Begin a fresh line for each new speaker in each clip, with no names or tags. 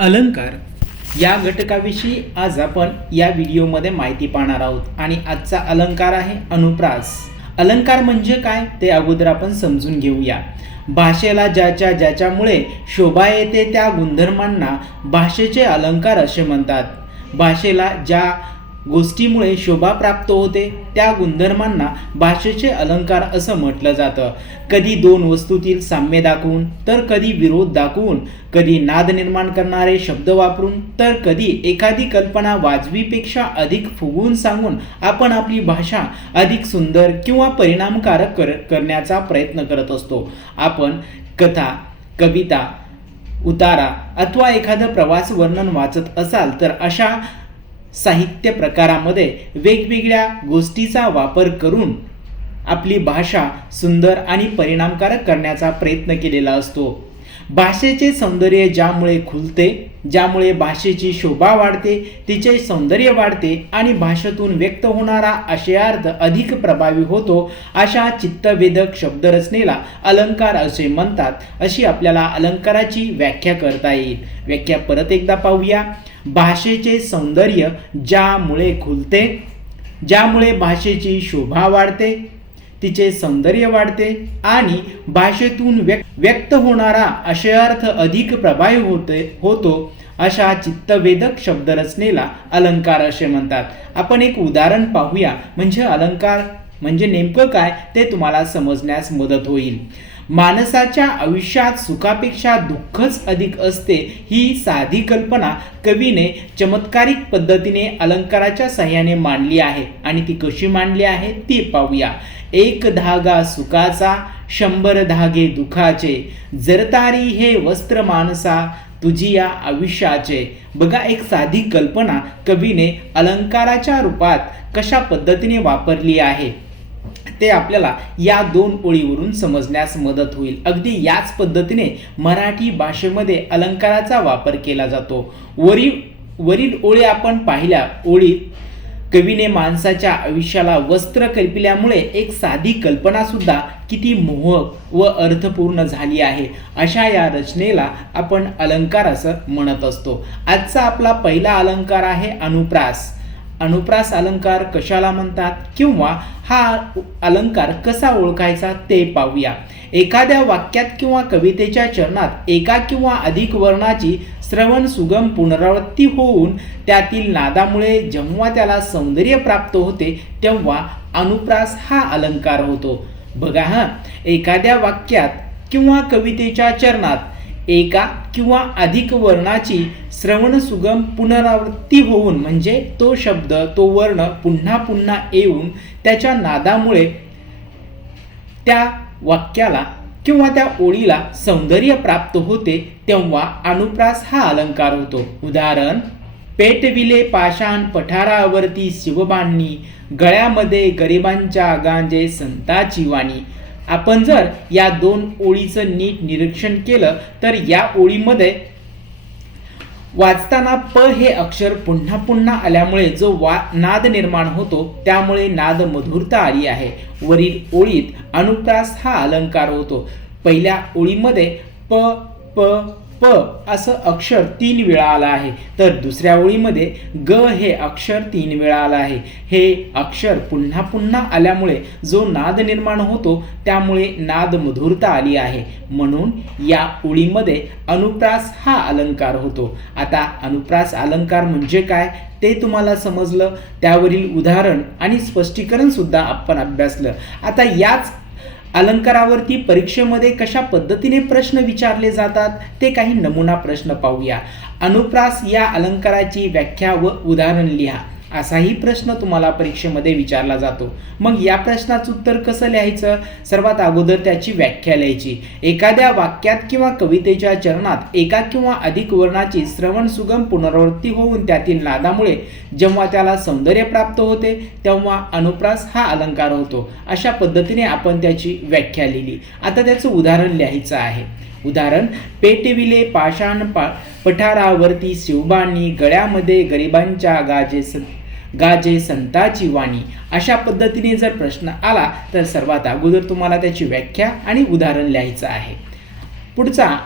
अलंकार. या घटकाविषयी आज आपण या व्हिडिओमध्ये माहिती पाहणार आहोत. आणि आजचा अलंकार आहे अनुप्रास. अलंकार म्हणजे काय? ते अगोदर आपण समजून घेऊया. भाषेला ज्याच्या ज्याच्यामुळे शोभा येते त्या गुणधर्मांना भाषेचे अलंकार असे म्हणतात. भाषेला ज्या गोष्टीमुळे शोभा प्राप्त होते त्या गुणधर्मांना भाषेचे अलंकार असं म्हटलं जातं. कधी दोन वस्तूतील साम्य दाखवून तर कधी विरोध दाखवून कधी नाद निर्माण करणारे शब्द वापरून तर कधी एखादी कल्पना वाजवीपेक्षा अधिक फुगवून सांगून आपण आपली भाषा अधिक सुंदर किंवा परिणामकारक कर करण्याचा प्रयत्न करत असतो. आपण कथा कविता उतारा अथवा एखादं प्रवास वर्णन वाचत असाल तर अशा साहित्य प्रकारामध्ये वेगवेगळ्या गोष्टीचा वापर करून आपली भाषा सुंदर आणि परिणामकारक करण्याचा प्रयत्न केलेला असतो. भाषेचे सौंदर्य ज्यामुळे खुलते ज्यामुळे भाषेची शोभा वाढते तिचे सौंदर्य वाढते आणि भाषेतून व्यक्त होणारा आशयार्थ अधिक प्रभावी होतो अशा चित्तवेधक शब्दरचनेला अलंकार असे म्हणतात अशी आपल्याला अलंकाराची व्याख्या करता येईल. व्याख्या परत एकदा पाहूया. भाषेचे सौंदर्य ज्यामुळे खुलते ज्यामुळे भाषेची शोभा वाढते तिचे सौंदर्य वाढते आणि भाषेतून व्यक्त व्यक्त होणारा आशयार्थ अधिक प्रभावी होते होतो अशा चित्तवेधक शब्दरचनेला अलंकार असे म्हणतात. आपण एक उदाहरण पाहूया. म्हणजे अलंकार म्हणजे नेमकं काय? ते तुम्हाला समजण्यास मदत होईल. माणसाच्या आयुष्यात सुखापेक्षा दुःखच अधिक असते ही साधी कल्पना कवीने चमत्कारिक पद्धतीने अलंकाराच्या सहाय्याने मांडली आहे. आणि ती कशी मांडली आहे ती पाहूया. एक धागा सुखाचा शंभर धागे दुखाचे. जरतारी हे वस्त्र माणसा तुझी या आयुष्याचे. बघा एक साधी कल्पना कवीने अलंकाराच्या रूपात कशा पद्धतीने वापरली आहे. ते आपल्याला या दोन ओळीवरून समजण्यास मदत होईल. अगदी याच पद्धतीने मराठी भाषेमध्ये अलंकाराचा वापर केला जातो. वरी वरील ओळी आपण पाहिल्या. ओळीत कवीने माणसाच्या आयुष्याला वस्त्र कल्पिल्यामुळे एक साधी कल्पना सुद्धा किती मोहक व अर्थपूर्ण झाली आहे. अशा या रचनेला आपण अलंकार असं म्हणत असतो. आजचा आपला पहिला अलंकार आहे अनुप्रास. अनुप्रास अलंकार कशाला म्हणतात किंवा हा अलंकार कसा ओळखायचा ते पाहूया. एखाद्या वाक्यात किंवा कवितेच्या चरणात एका किंवा अधिक वर्णाची श्रवण सुगम पुनरावृत्ती होऊन त्यातील नादामुळे जेव्हा त्याला सौंदर्य प्राप्त होते तेव्हा अनुप्रास हा अलंकार होतो. बघा हां एखाद्या वाक्यात किंवा कवितेच्या चरणात एका किंवा अधिक वर्णाची श्रवण सुगम पुनरावृत्ती होऊन म्हणजे तो शब्द तो वर्ण पुन्हा पुन्हा येऊन त्याच्या नादामुळे त्या वाक्याला किंवा त्या ओळीला सौंदर्य प्राप्त होते तेव्हा अनुप्रास हा अलंकार होतो. उदाहरण पेटविले पाषाण पठारावरती शिवबांनी गळ्यामध्ये गरिबांच्या गांजे संताची वाणी आपण जर या दोन ओळीचं नीट निरीक्षण केलं तर या ओळीमध्ये वाचताना प हे अक्षर पुन्हा पुन्हा आल्यामुळे जो वा नाद निर्माण होतो त्यामुळे नाद मधुरता आली आहे. वरील ओळीत अनुप्रास हा अलंकार होतो. पहिल्या ओळीमध्ये प प प असं अक्षर तीन वेळा आलं आहे. तर दुसऱ्या ओळीमध्ये ग हे अक्षर तीन वेळा आलं आहे. हे अक्षर पुन्हा पुन्हा आल्यामुळे जो नाद निर्माण होतो त्यामुळे नाद मधुरता आली आहे. म्हणून या ओळीमध्ये अनुप्रास हा अलंकार होतो. आता अनुप्रास अलंकार म्हणजे काय? ते तुम्हाला समजलं. त्यावरील उदाहरण आणि स्पष्टीकरण सुद्धा आपण अभ्यासलं. आता याच अलंकारावरती परीक्षेमध्ये कशा पद्धतीने प्रश्न विचारले जातात ते काही नमुना प्रश्न पाहूया. अनुप्रास या अलंकाराची व्याख्या व उदाहरण लिहा. असाही प्रश्न तुम्हाला परीक्षेमध्ये विचारला जातो. मग या प्रश्नाचं उत्तर कसं लिहायचं? सर्वात अगोदर त्याची व्याख्या लिहायची. एखाद्या वाक्यात किंवा कवितेच्या चरणात एका किंवा अधिक वर्णाची श्रवण सुगम पुनरावृत्ती होऊन त्यातील नादामुळे जेव्हा त्याला सौंदर्य प्राप्त होते तेव्हा अनुप्रास हा अलंकार होतो. अशा पद्धतीने आपण त्याची व्याख्या लिहिली. आता त्याचं उदाहरण लिहायचं आहे. उदाहरण पेटविले पाषाण पा पठारावरती शिवबांनी गळ्यामध्ये गरिबांच्या गाजे गाजे संताची वाणी अशा पद्धतीने जर प्रश्न आला तर सर्वात अगोदर तुम्हाला त्याची व्याख्या आणि उदाहरण लिहायचं आहे. पुढचा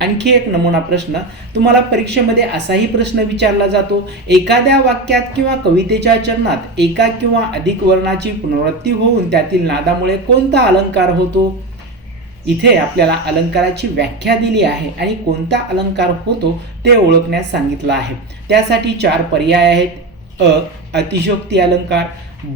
आणखी एक नमुना प्रश्न. तुम्हाला परीक्षेमध्ये असाही प्रश्न विचारला जातो एखाद्या वाक्यात किंवा कवितेच्या चरणात एका किंवा अधिक वर्णाची पुनरावृत्ती होऊन त्यातील नादामुळे कोणता अलंकार होतो? इथे आपल्याला अलंकाराची व्याख्या दिली आहे आणि कोणता अलंकार होतो ते ओळखण्यास सांगितलं आहे. त्यासाठी चार पर्याय आहेत. अ अतिशोक्ती अलंकार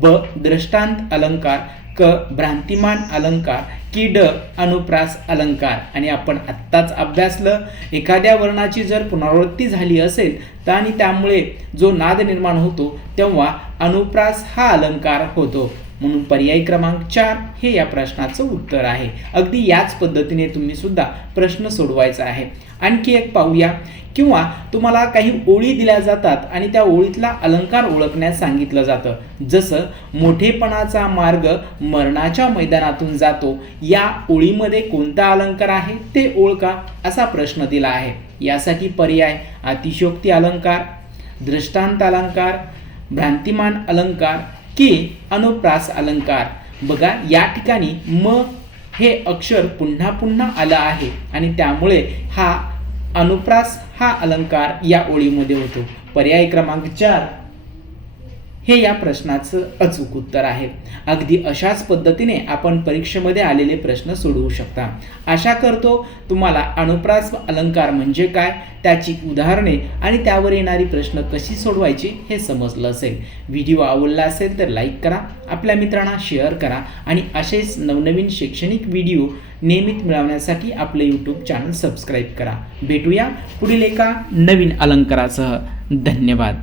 ब दृष्टांत अलंकार क भ्रांतिमान अलंकार की ड अनुप्रास अलंकार. आणि आपण आत्ताच अभ्यासलं एखाद्या वर्णाची जर पुनरावृत्ती झाली असेल तर आणि त्यामुळे जो नाद निर्माण होतो तेव्हा अनुप्रास हा अलंकार होतो. म्हणून पर्याय क्रमांक चार हे या प्रश्नाचं उत्तर आहे. अगदी याच पद्धतीने तुम्ही सुद्धा प्रश्न सोडवायचा आहे. आणखी एक पाहूया. किंवा तुम्हाला काही ओळी दिल्या जातात आणि त्या ओळीतला अलंकार ओळखण्यास सांगितलं जातं. जसं मोठेपणाचा मार्ग मरणाच्या मैदानातून जातो. या ओळीमध्ये कोणता अलंकार आहे ते ओळखा असा प्रश्न दिला आहे. यासाठी पर्याय अतिशोक्ती अलंकार दृष्टांत अलंकार भ्रांतिमान अलंकार की अनुप्रास अलंकार. बघा या ठिकाणी म हे अक्षर पुन्हा पुन्हा आलं आहे आणि त्यामुळे हा अनुप्रास हा अलंकार या ओळीमध्ये होतो. पर्याय क्रमांक चार. हे या प्रश्नाचं अचूक उत्तर आहे. अगदी अशाच पद्धतीने आपण परीक्षेमध्ये आलेले प्रश्न सोडवू शकता. आशा करतो तुम्हाला अनुप्रास अलंकार म्हणजे काय त्याची उदाहरणे आणि त्यावर येणारी प्रश्न कशी सोडवायची हे समजलं असेल. व्हिडिओ आवडला असेल तर लाईक करा आपल्या मित्रांना शेअर करा आणि असेच नवनवीन शैक्षणिक व्हिडिओ नियमित मिळवण्यासाठी आपले यूट्यूब चॅनल सबस्क्राईब करा. भेटूया पुढील एका नवीन अलंकारासह. धन्यवाद.